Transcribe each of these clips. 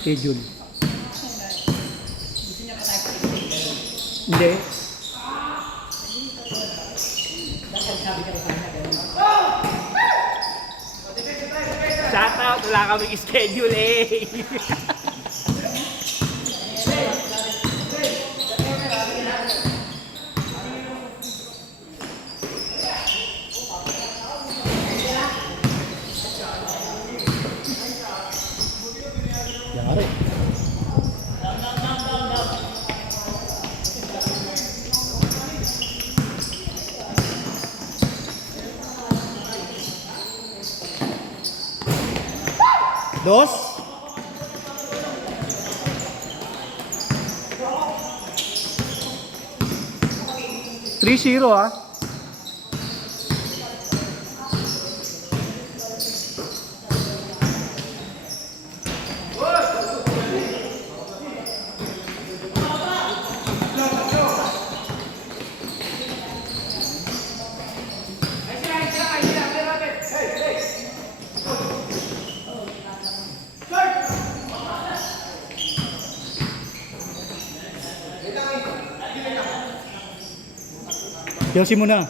Schedule. Hindi. Shoutout, wala kaming schedule eh. Yari. Dos. 3-0 ah. Yosi mo na.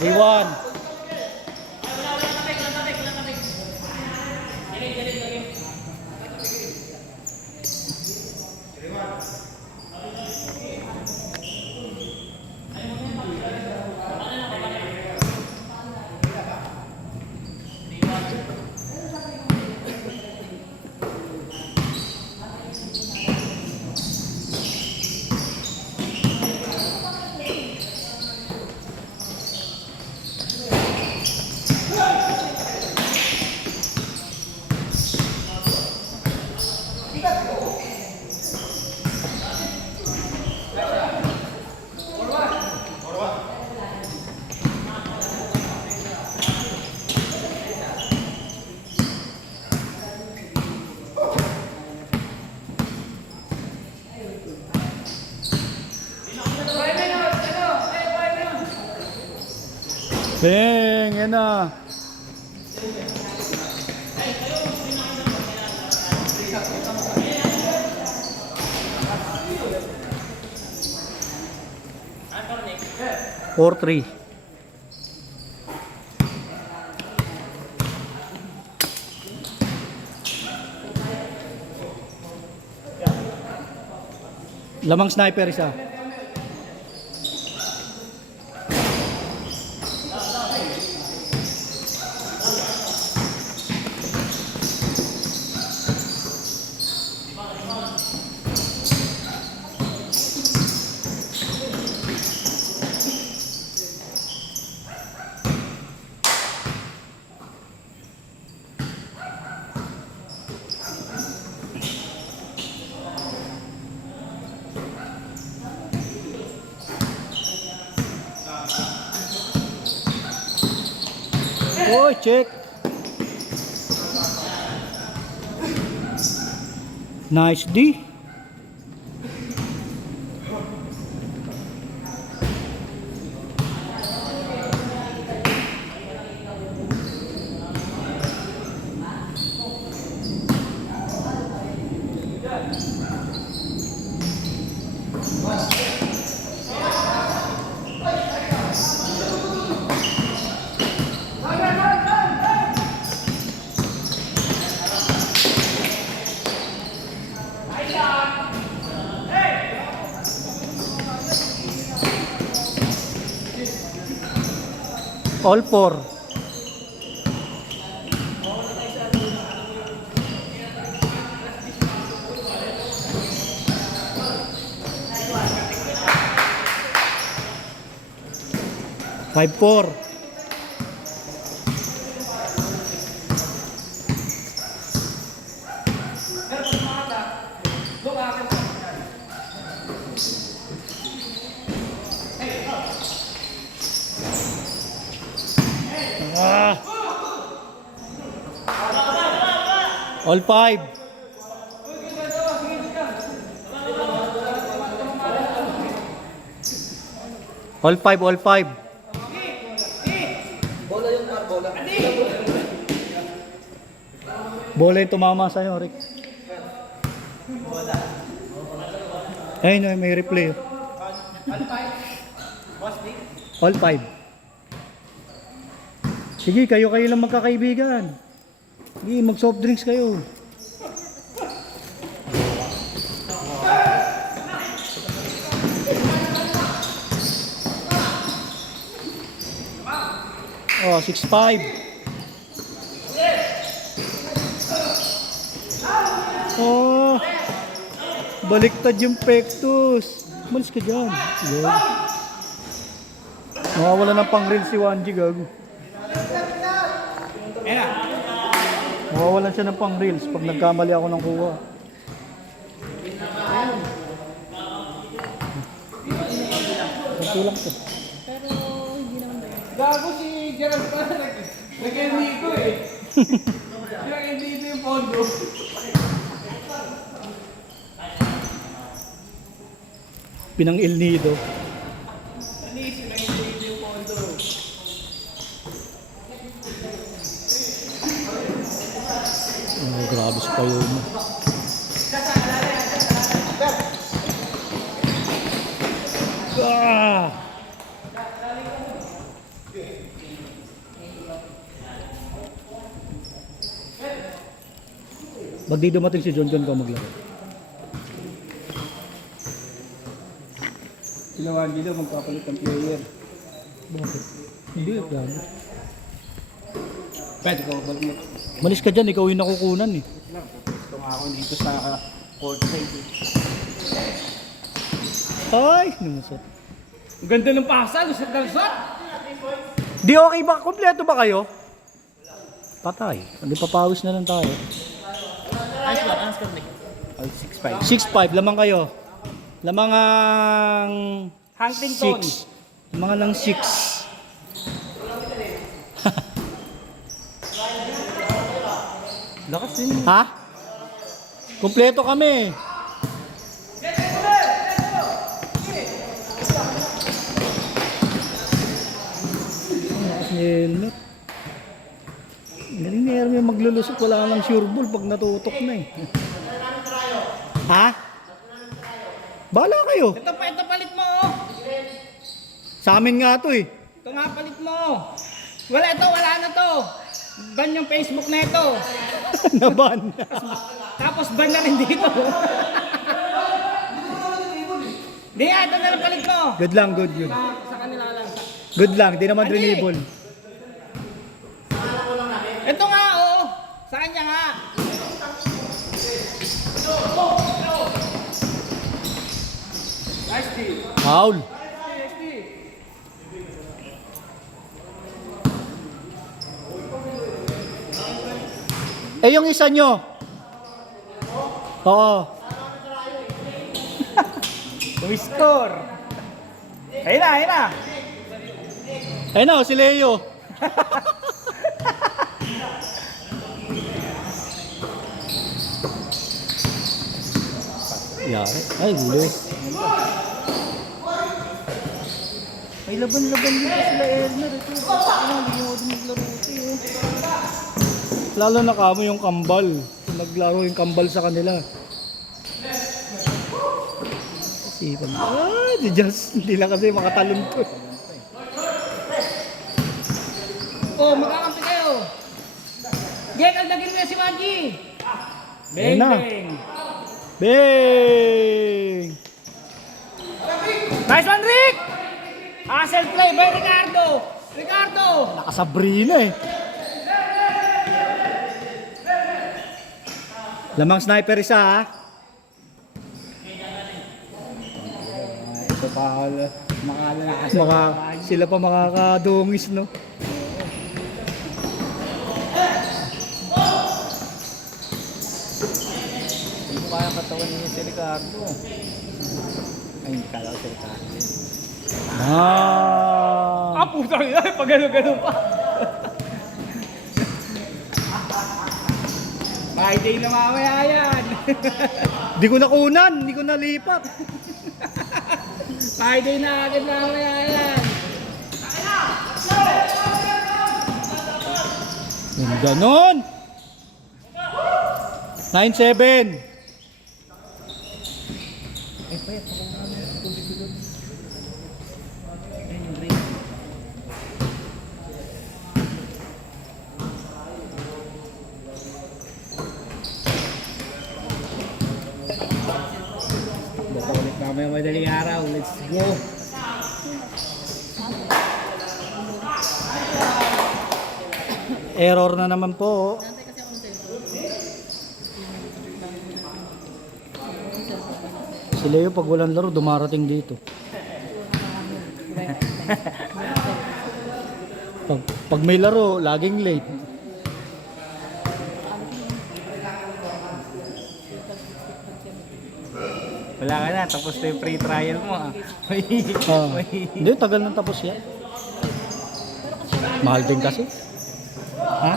Iwan. Bang, yan na. Four, 3. Lamang sniper isa. Oh, check. Nice D. All four. Five, 4. All 5. All 5, all 5. Bola yung tumama sa'yo, Rick. Ayun, may replay. All 5. Sige, kayo lang magkakaibigan. Sige, mag-soft drinks kayo. Oh, 6-5. Oh, baliktad yung pectus. Malis ka dyan. Yan. Nakawala ng pang-reel si Wanji, gago. Ayan na. Mawawalan siya ng pang-reels pag nagkamali ako ng kuha. Ito lang to. Gago si Gerald pa nag-endito eh. Nag-endito yung pondo. Pinang El Nido. Anis, nag-endito yung pondo. Oh, grabe pa yun. Ah! Pag di dumating si John ka maglaro. Ginawa nila magpapalit ng player. Bakit? Hindi, grabe. Pwede ko balik mo. Malis ka dyan, ikaw yung nakukunan eh. Ito nga ako dito sa court side eh. Ay, numusot. Ang ganda ng pasa, lusot na lusot. Di okay ba? Kompleto ba kayo? Patay. Hindi papawis na lang tayo. Ayos lang, ang score nick. 6-5. 6-5, lamang kayo. Lamang ang Huntington. 6. Lamang lang 6. Lakas din. Ha? Kompleto kami. Helmet. Galing ni Hermie maglulusot, wala lang sure ball pag natutok na eh. Ha? Bahala kayo. Ito palit mo oh. Sa amin nga to eh. Ito nga palit mo. Wala na to. Ban yung Facebook na ito. Naban. Tapos ban na rin dito. Di nga, ito na lang palit mo. Good lang, good. Sa kanila lang. Good lang, di naman Hindi. drenable. Ito nga oh. Sa kanya nga. Nice deal. Foul. Nice deal. Eh yung isa nyo. Oo. Score. Ayun na, ayun na. Ayun na, si Leo. Yari. Ay, gulo. May laban-laban dito sila Elmer. Ito, hindi mo din maglaro ito eh. Lalo na kamo yung kambal. Naglaro yung kambal sa kanila. Sipan. Ah, di just, hindi lang kasi makatalon to. Oh, magkakampi kayo. Gek, aldagin mo yan si Manji. Ayun na. Bang! Nice one, Rick! Hustle play by Ricardo. Ricardo! Nakasabrina eh. Lamang sniper isa ha. Ito pa makalakas. Sila pa makakadungis no. Hindi ko kaya katawan niya si Ricardo. Ay, hindi kala ko si Ricardo. Ah. Puta nila, pag gano'n pa. Friday na mamaya yan. Di ko nakunan, di ko nalipat. Friday na agad mamaya yan. Yung ganon. 9-7. Eh, payat ako namin. Tubig ko doon. Ayan yung break. Baka ulit mamaya madaling araw. Let's go. Error na naman po. Si Leo pag walang laro, dumarating dito. pag may laro, laging late. Wala ka na. Tapos na yung free trial mo. Ah. Hindi, tagal nang tapos yan. Mahal din kasi. Ha?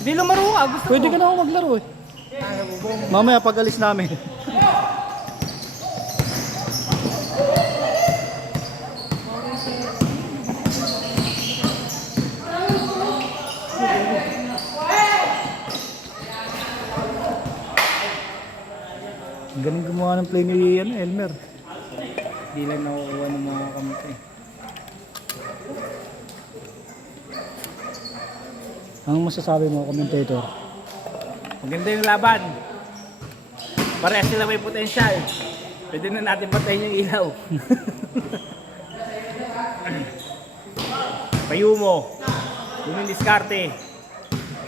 Hindi lumaro ka. Gusto Pwede mo. ka na ako maglaro eh. Mamaya pag alis namin. Galing gumawa ng play ni Elmer. Hindi lang nakukuha ng mga kamit eh. Anong masasabi mo, commentator? Maganda yung laban. Parehas sila may potensyal. Pwede na natin patayin yung ilaw. Payo mo. Yung diskarte.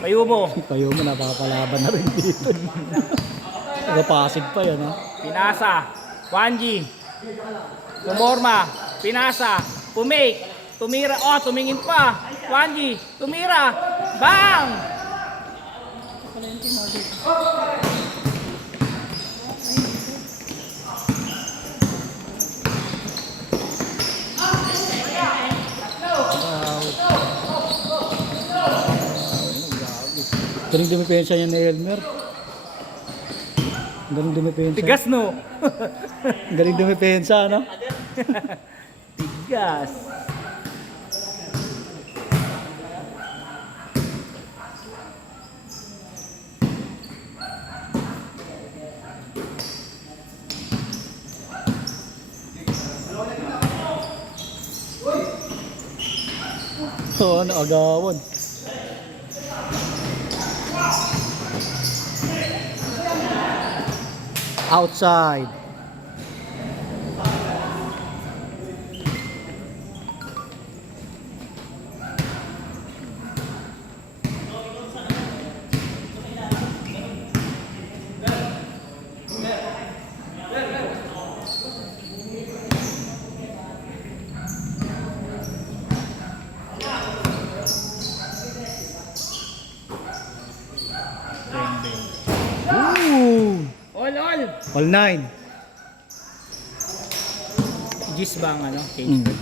Payo mo. Kayo mo, napapalaban na rin dito. Nagapasig pa yan, ha? Pinasa. Wanji. Tumorma. Pinasa. Pumake. Tumira. Oh, tumingin pa. Wanji. Tumira. Bang! Galing dumipensa niya ni Elmer. Galing dumipensa. Tigas no? Galing dumipensa, no? Tigas. Oo, ano, agawan. Outside. Ooh! All. All 9. Gis ba ang ano? Cage bird?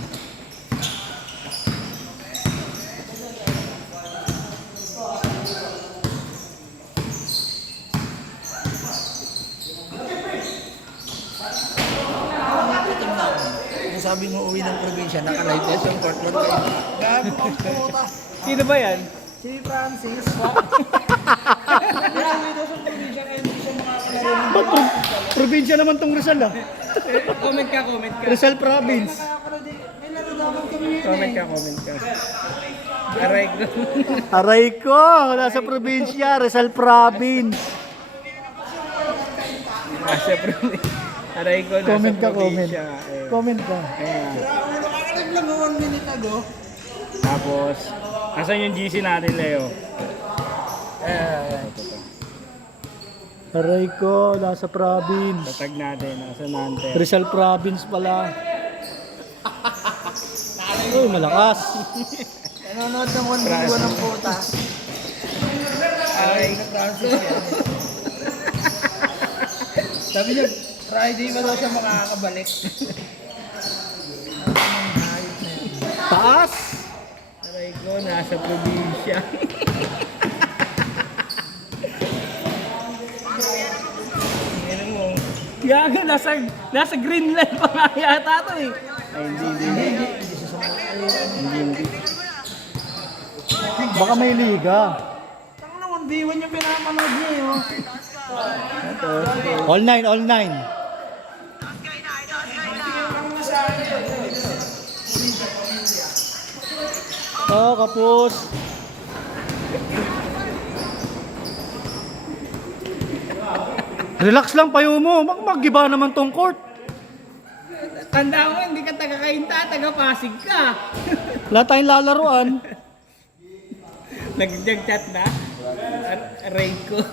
Sabi mo uwi ng probinsya, naka-live test yung court 1 kayo. Gago ang puta. Sino ba yan? Si Francis. Uwi daw sa probinsya kaya hindi siya makakalaro. Ba't probinsya naman tong Rizal, ah? Comment ka. Rizal Province. May laro daw kami yun Comment ka. Aray ko. Aray ko, wala sa probinsya, Rizal Province. Nasa probinsya. Aray ko, nasa Comment ka, comment. probinsya. Comment ka. Ayan. Nakalive lang 1 minute ago. Tapos, asan yung GC natin, Leo? Aray ko, nasa province. Tatag natin, asan natin? Rizal Province pala. Uy, malakas. Nanonood ng 1 video ng puta. Aray. Francis yan. Sabi niya, Friday pa daw siya makakabalik. Taas. Aray ko, nasa probinsya. Gaga, nasa green line pa nga yata to eh. Ay, hindi. Hindi. Baka may liga. Tang na, 1v1 yung pinapanood niya eh. Oh. All nine, all nine. Oh, kapos. Relax lang payo mo. Mag-iba naman tong court. Tanda mo, hindi ka taga-Kainta, taga-Pasig ka. Wala tayong lalaruan. Nag-chat na? Raid ko.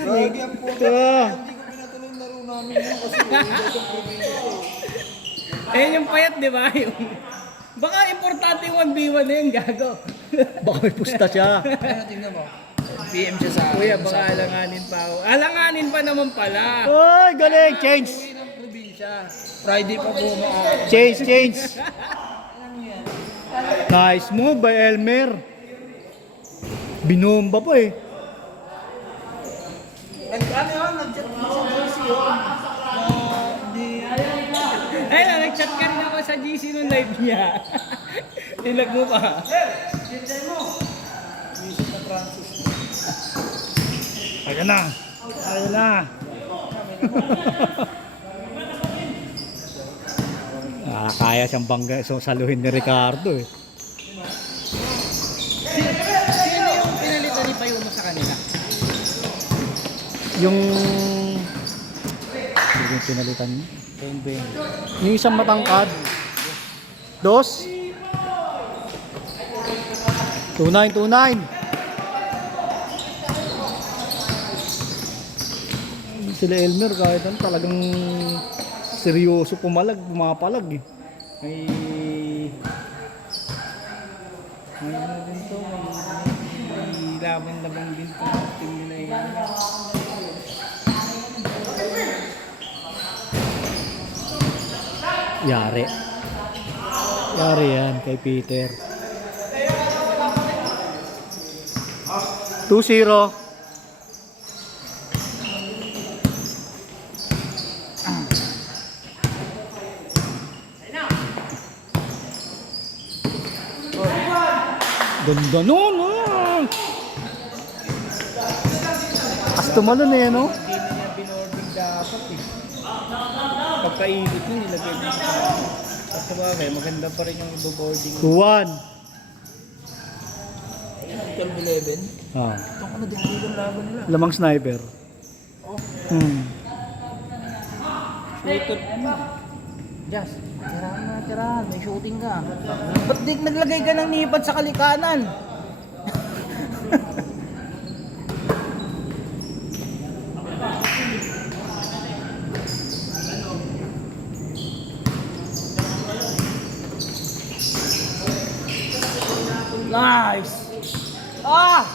Lagi ang puta. Ah. Hindi ko pinatuloy yung laro namin yun kasi hindi sa probinsya eh. Ayun yung payat, di ba? Baka importante yung 1v1 na yun, gago. Baka may pusta siya. Ano, tingnan mo. PM siya sa Kuya, baka alanganin pa ako. Alanganin pa naman pala. Oy, galing. Change. uwi ng probinsya. Friday pa bumaa. Change. Nice move by Elmer. Binomba po eh. Ano yun? Nag-chat mo sa GC yun. Ay, nag-chat ka rin ako sa GC nung live niya. Tinag mo pa. Ayan na. Ayan na. Kaya siyang bangga saluhin ni Ricardo eh. Sino yung pinalitan ni Payo mo sa kanila? Yung pinalitan niya. Ben. Yung isang matangkad. Dos. 2929. Sila Elmer kahit ano talagang seryoso pumapalag eh. May ano din to, may laban-labang din to. Team nila yun. Yari. Yari yan kay Peter. 2-0. Ganda nun. Customer eh, no? Hindi na niya binorder dapat eh. Pagkainit na nilagay niya sa basta bagay, maganda pa rin yung ibo-boarding. 2-1. 12-11. Ah, Itong ano, dinilang laban nila. lamang sniper. Shooter mo. Just, tirahan. May shooting ka. Ba't di naglagay ka ng nipad sa kalikanan? Nice! Ah!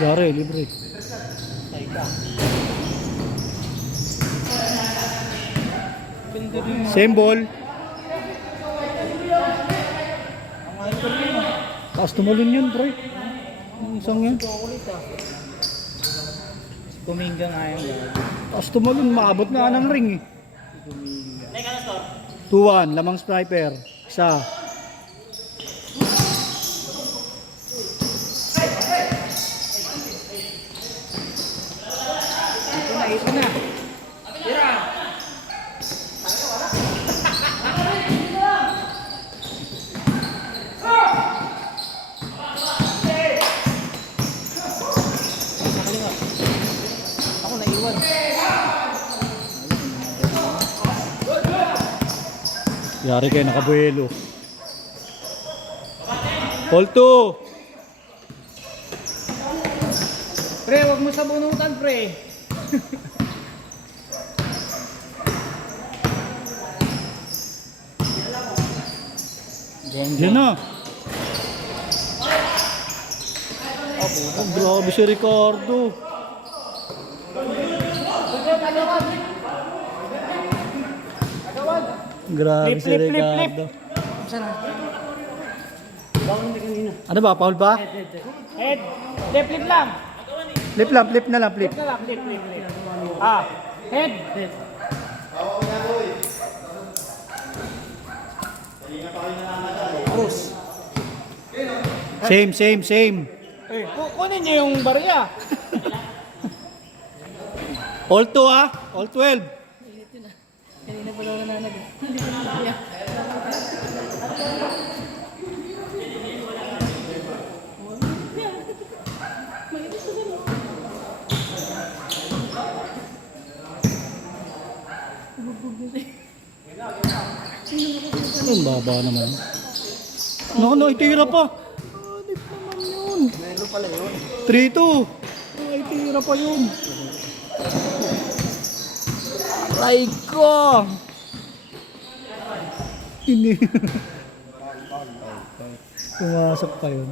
Yari, libre. Same ball. Taas tumalon yun, pre. Yung isang yan. Kuminga nga yun. Taas tumalon, maabot na ng ring eh. 2-1, lamang sniper. Isa. Ito na. Ako naiwan. Yari kayo nakabuelo. Ball 2. Pre, wag mo sabunutan, pre. Yan na. Oh, grabe si Ricardo. Grabe Flip, si flip, flip, Ricardo. Saan na? Ano ba, foul ba? Head. Hindi, flip lang. Flip lang, flip na lang, flip. Flip na lang, flip, flip, flip. Ah, head. Head. Cruz. Same, same, same. Eh, kunin niyo yung barya. All 2 ah, all 12. Kanina pa daw nananag. Ang baba naman. No, itira pa. Anip naman yun. Melo pala yun. 3-2. Itira pa yun. Aray ko. Hindi. Pumasok pa yun.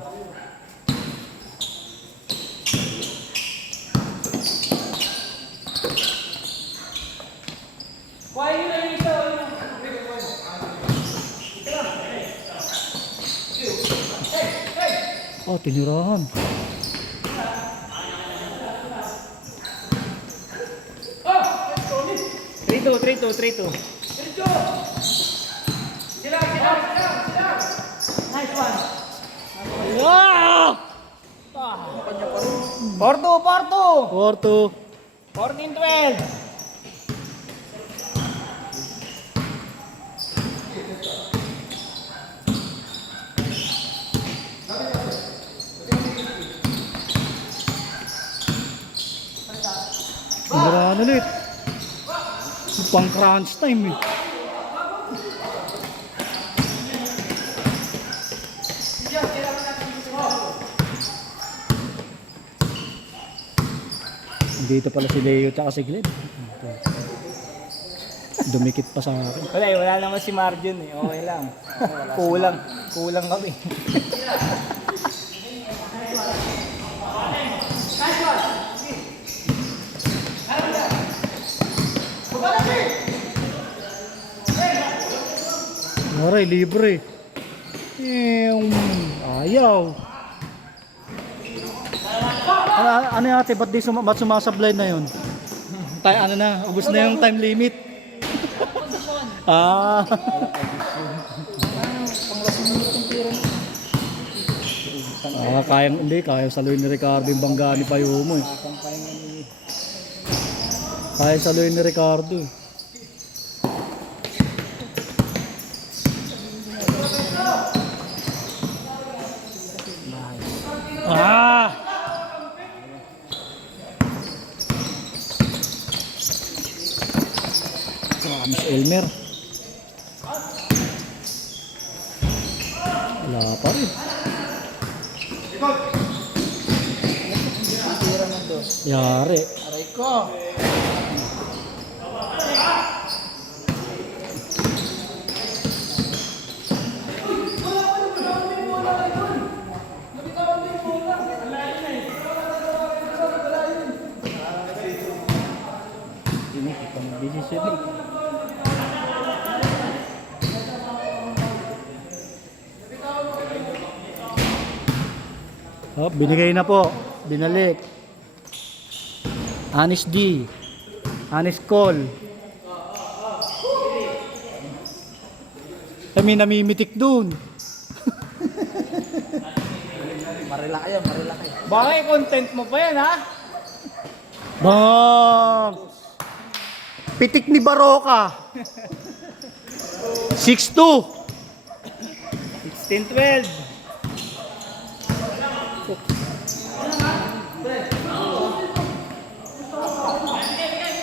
Oh, tinirahan. Three, two, 3-2. Ah! 4-2. 4-2. 14-12. Tinirahan ulit. Pang crunch time eh. Dito pala si Leo tsaka si Glenn. Dumikit pa sa akin. Wala naman si Marjon eh. Okay lang. Kulang kami. Aray, libre. Ayaw. Ano yung ate, ba't di sumasablay na yun? Ano na, ubos na yung time limit. Ah. Kaya saluhin ni Ricardo yung bangga ni Payumo eh. Kaya saluhin ni Ricardo eh. Ah! Miss Elmer. Wala pa rin. Yari. Aray ko. Ini kita decision ni. Oh, binigay na po. Binalik. Anis D. Anis Call. Kami namimitik dun. Marila kayo, marila kayo. Bakit content mo pa yan ha? Bang! Pitik ni Baroka. 6-2. 16-12.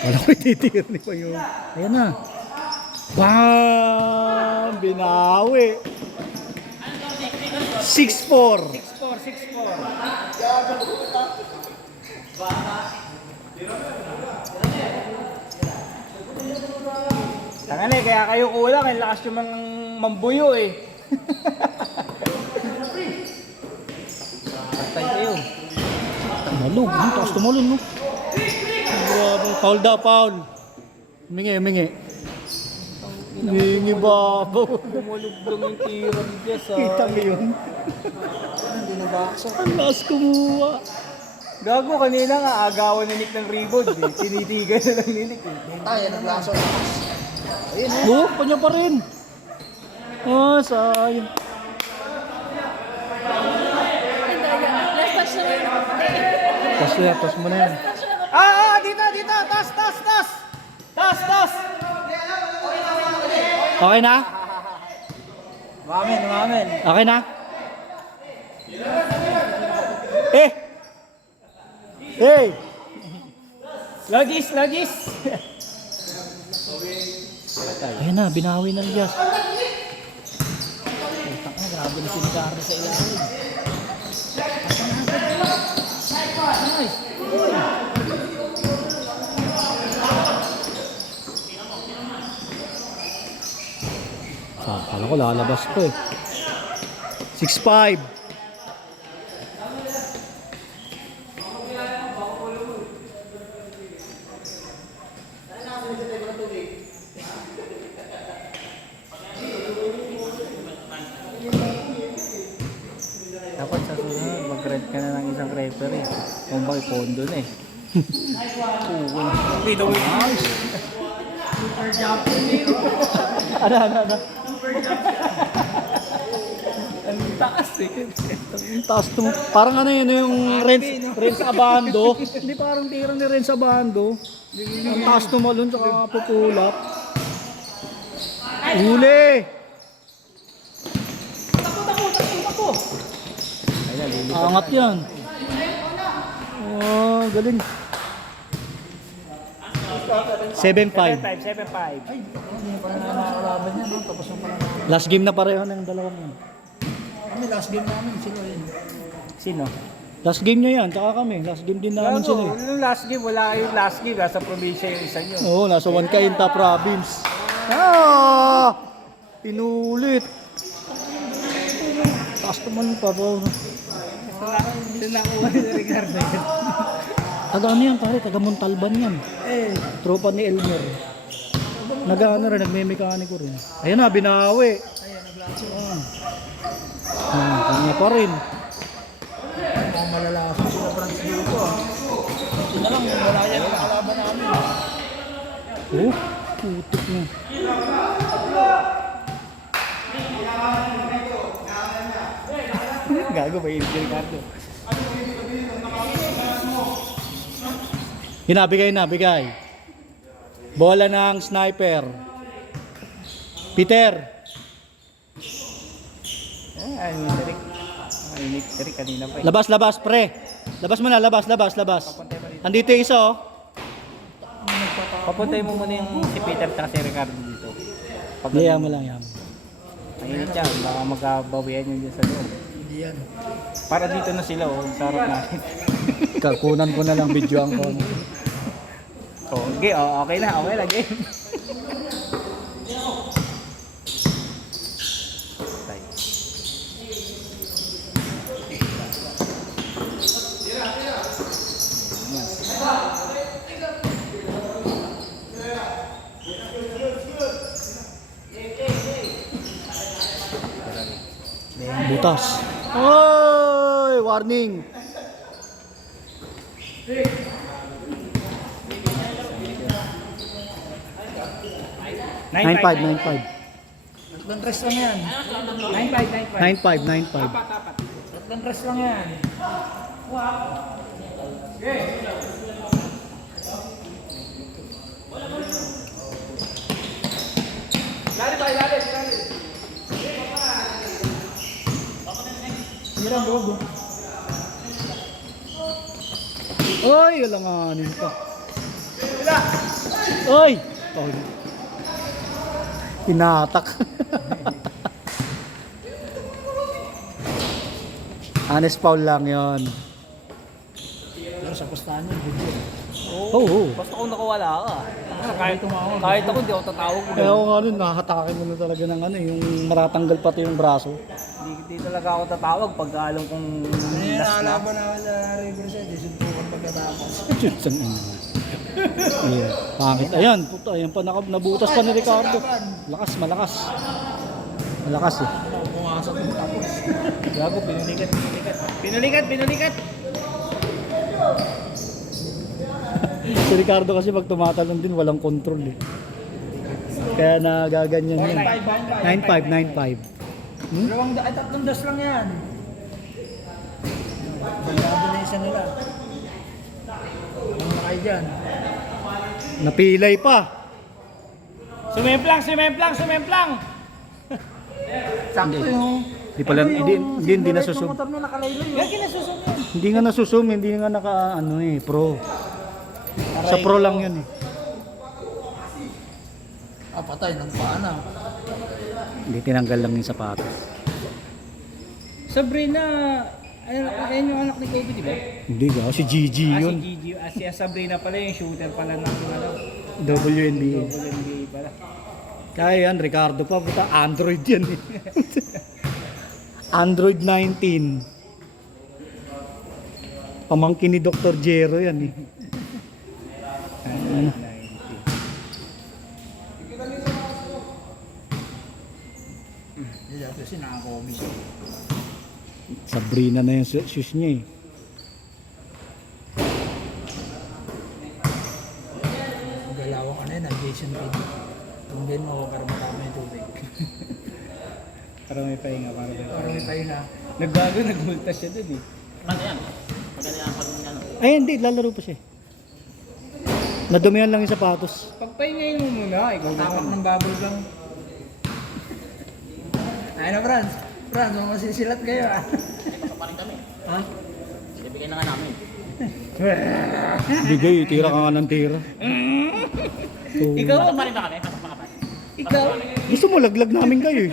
Wala ko ititir ni Payo. Ayan na. Bam! Binawi. 6-4. 6-4. Tangan eh, kaya kayo kulang, ang lakas yung mga mambuyo eh. Patay kayo. Malug. Ang taas tumalon, no? Grabe. Foul daw, foul. Humingi. Hingi babaw. Bumulugdong yung tira ni Jess Kita mo yun? Hindi na baksa. Ang lakas kumuha. Gago, kanina nga, agawan ni Nick ng rebound eh. Tinitigan na lang ni Nick eh. Tayo, naglaso. Ayun oh. Oo, kanya pa rin. Ah, sayang. Tas mo na yan. Dito! Tas! Okay na? Umamin. Okay na? Eh! Hey! Logis! Ayun na, binawi ng Diaz. Putang na, grabe na si Ricardo sa ilalim. Kala ko lalabas ko eh. 6'5". Dapat sa susunod, mag-rent ka na ng isang referee. Kung ba, pondo na eh. Ano? Ang taas eh. Ang taas to. Parang ano yun, yung Renz Abando. Hindi parang tira ni Renz Abando. Ang taas tumalon, tsaka pupulap. Huli! Ayun, lilipad. Angat yan. Oh, galing. 7'5". 7'5". Ay, hindi pa na nakakalaban niya, no? Tapos yung pala na. Last game na pareho ng dalawang yan. Kami, last game namin, sino yun? Sino? Last game nyo yan, tsaka kami. Last game din namin Gago, sila eh. yung last game, wala kayong last game. Nasa probinsya yung isa nyo. Oo, nasa One Cainta province. Ah! Pinulit. Taas naman pa bro. Sinakuha ni Ricardo yun. Taga ano yan pare, taga Montalban yan. Tropa ni Elmer. Nag-ano rin, nagme-mekaniko rin. Ayun na, binawi. Kanya pa rin. Mga malalakas sila Franz dito ah. Ito na lang, wala yan ang kalaban namin. Oh, putik na. Gago ba yung Ricardo? Nabigay. Bola ng sniper. Peter. Ay, Nick kanina pa eh. Labas, pre. Labas mo na, labas. Andito yung isa oh. Papuntay mo muna yung si Peter at si Ricardo dito. Pag Liya mo lang yan. Ayun yan, baka magkabawian yun dyan sa loob. Hindi yan. Para dito na sila oh, sa harap natin. Kakunan ko na lang videoan ko. Okay, okay na, game. Butas. Oy, warning. Nine five. Tatlong tres lang yan. 9-5. Tatlong tres lang yan. Hirang dobo. Oy, alanganin pa. Oy! Oh. Tinatak. Honest foul lang yon. Pero sa pustahan yun, good yun. Oo. Basta kung nakawala ka. Kahit ako, hindi ako tatawag. Kaya ako nga nun, nakahatakin mo na talaga ng ano, yung maratanggal pati yung braso. Hindi talaga ako tatawag pag alam kong Ano yung last na. nakalaban namin sa Riverside, suntukan pagkatapos. Saan ano? Yeah. Pangit. Ayan, puta, ayan pa nabutas pa ni Ricardo. Lakas, malakas. Malakas eh. Pumasok yung tapos. Gago, pinulikat, pinulikat. Pinulikat, pinulikat! Si Ricardo kasi pag tumatalon din, walang control eh. Kaya nagaganyan yan. 9-5, 9-5. Ay, 3 dos lang yan. Balado na isa nila. Anong nakay dyan? Napilay pa. Sumemplang, sumemplang, sumemplang! Sakto yung... Di pala, hindi nasusum. Motor na nakalaylo yun. Gagi nasusum yun. Hindi nga nasusum, hindi nga naka ano eh, pro. Sa pro lang yun eh. Ah, patay ng paana. Hindi tinanggal lang yung sapatos. Sabrina, ayun yung anak ni Kobe, di ba? Hindi ga, si Gigi Si yun. Gigi, si Sabrina pala yung shooter pala ng ano, WNBA. WNBA pala. Kaya yan, Ricardo pa, puta, Android yan eh. Android 19. Pamangkin ni Dr. Jero yan eh. Ano? Hindi dati kasi nakakobi siya. Sabrina na yung shoes niya eh. Galawang ano yun, Jason Reed. Tunggen mo para matama yung tubig. Para may pahinga, para may Para may tayo na. Nagbago, nagmultas siya dun eh. Ay hindi, lalaro pa siya. Nadumihan lang yung sapatos. Pagpahingayin mo muna, ikaw Tapak naman. ng bubble gum. Ayun na, Franz. Franz, masisilat kayo ah. Paparin kami. Ha? Bibigyan na nga namin. Bigay, tira ka nga ng tira. So, Ikaw, Paparin na kami. Pasok pa kami. ikaw, gusto mo laglag namin kayo eh.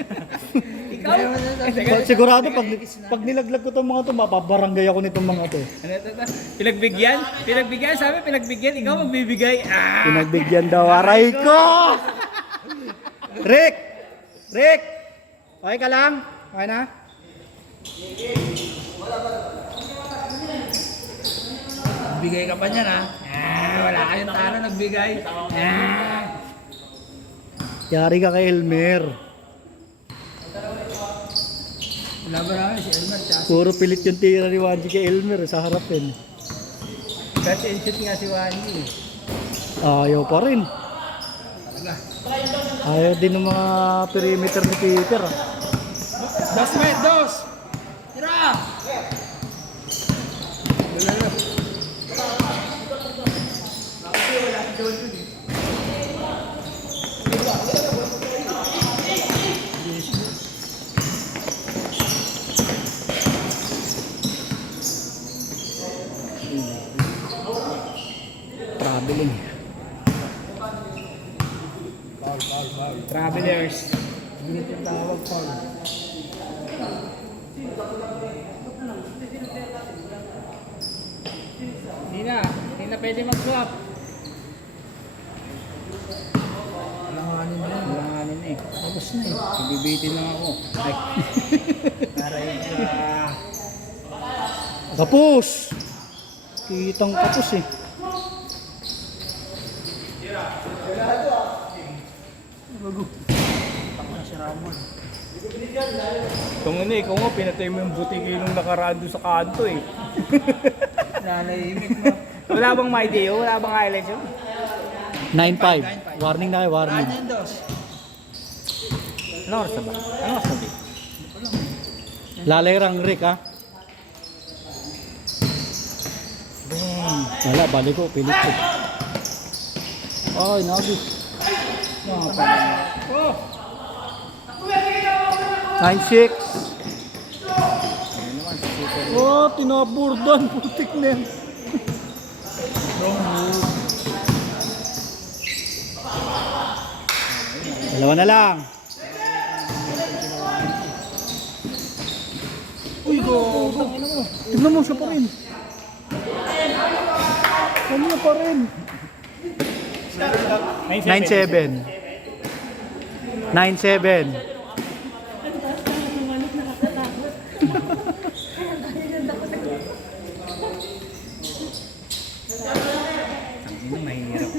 ikaw. Sigurado pag nilaglag ko tong mga to, mapabarangay ako nitong mga to. Ano ito? Pinagbigyan? Pinagbigyan? Sabi pinagbigyan, ikaw magbibigay. Ah! Pinagbigyan daw, aray ko! Rick! Rick! Okay ka lang? Okay na? Nagbigay ka pa niyan ha. Wala kayong talo, nagbigay. Yari ka kay Elmer. Wala ba namin si Elmer? Tsaka Puro pilit yung tira ni Wanji kay Elmer sa harapin. Kasi in-shoot nga si Wani. Ayaw pa rin. talaga. Ayaw din ng mga perimeter ni Peter. Ah. Dos, met, dos! Tira! Traveling. Travelers. Bilit yung tawag, Paul. Hindi na pwede mag-swap. Alanganin mo yan. Langanin na eh. Tapos na eh. Ibibitin lang ako. Ay. Aray Kapus! Kitang kapus eh. Tako na si Ramon. Kung ano, ikaw nga, pinatay mo yung butik yung nakaraan doon sa kanto eh. Nanahimik mo. Wala bang may idea? Wala bang highlights yun? 9-5. Warning na kayo, warning. Kanya yung dos. Ano oras na ba? Ano oras na ba? Lalayrang Rick ha. Wala, balik ko, pilit ko. Ay, nagis. Oh! 9-6. Oh, tinaburdan. Putik na yan. Dalawa na lang. Uy, go. Tignan mo, siya pa rin. Kanya pa rin. 9-7. 9-7. Mahirap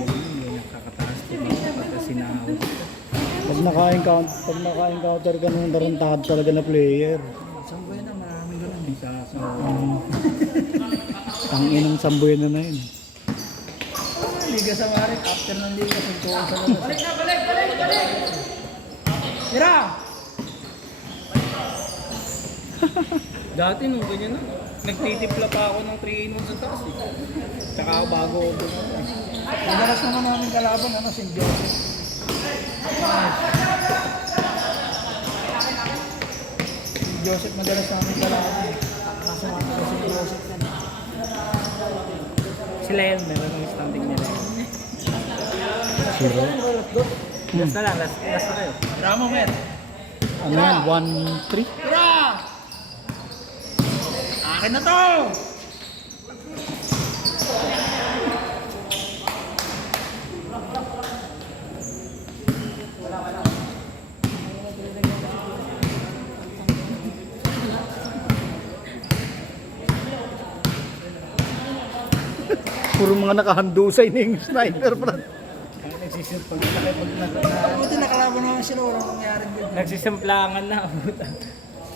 Pag naka-encounter ka ng tarantado talaga na player. Samboy na, maraming ganun eh. Ang inang sambuyan na yun. Liga sa Marik, after ng liga, suntukan sa labas. Balik! Tira! Dati nung ganyan na, nagtitipla pa ako ng 3-in-1 sa taas eh. Tsaka ako bago ako doon. Madalas naman namin kalaban, St. Joseph. St. Joseph madalas namin kalaban. Kaso nga pala St. Joseph yan. Sila yun, meron ng standing nila. Sure. Last na lang, last na kayo. Drama, Mer. Ano yan? 1-3? Tira! Akin na to! Puro mga nakahandusay na yung sniper, Brad. Buti nakalaban naman sila, walang nangyari din. Nagsisimplangan na.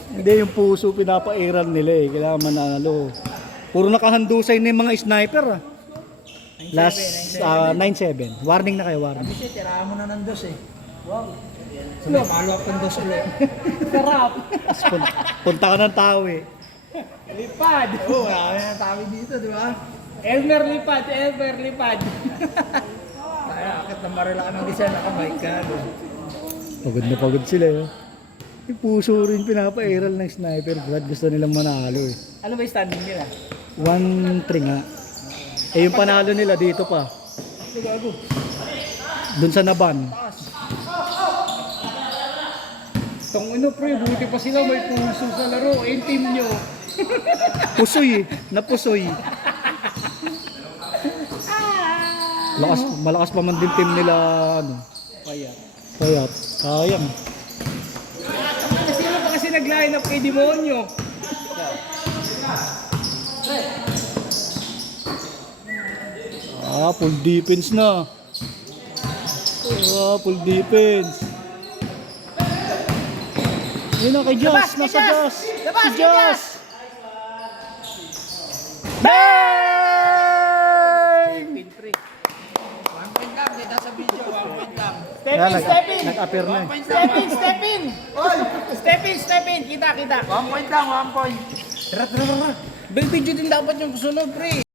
Hindi, yung puso pinapairal nila eh. Kailangan manalo. Puro nakahandusay na yung mga sniper ah. Last 9-7. Warning na kayo, warning. Kasi tirahan mo na ng dos eh. Wow. Sila, malo ako ng dos ulit. Sarap! Tapos punta ka ng tao eh. Lipad! Oo, wala na ng tawi dito, di ba? Elmer lipad! Elmer lipad! Kaya akit na marila ka ng isa, nakabike ka. No? Pagod na pagod sila eh. Yung puso rin pinapairal ng sniper, Brad. Gusto nilang manalo eh. Ano ba yung standing nila? 1-3 nga. Eh yung panalo nila dito pa. Ito gago. Doon sa Naban. Tong ano pre, buti pa sila may puso sa laro. Eh, yung team nyo. Pusoy eh. Napusoy. Malakas pa man din team nila ano. Kaya. Kayat. Sayang. Sino pa kasi nag-line up kay Demonyo? Full defense na. Full defense. Yun na kay Joss. Nasa Joss. Si Joss. Bang! Pin pre. 1 point lang, kita sa video, 1 point lang. Nag-appear na eh. Step in! Oy! Step in! Kita! 1 point lang, 1 point. Video din dapat yung susunod pre.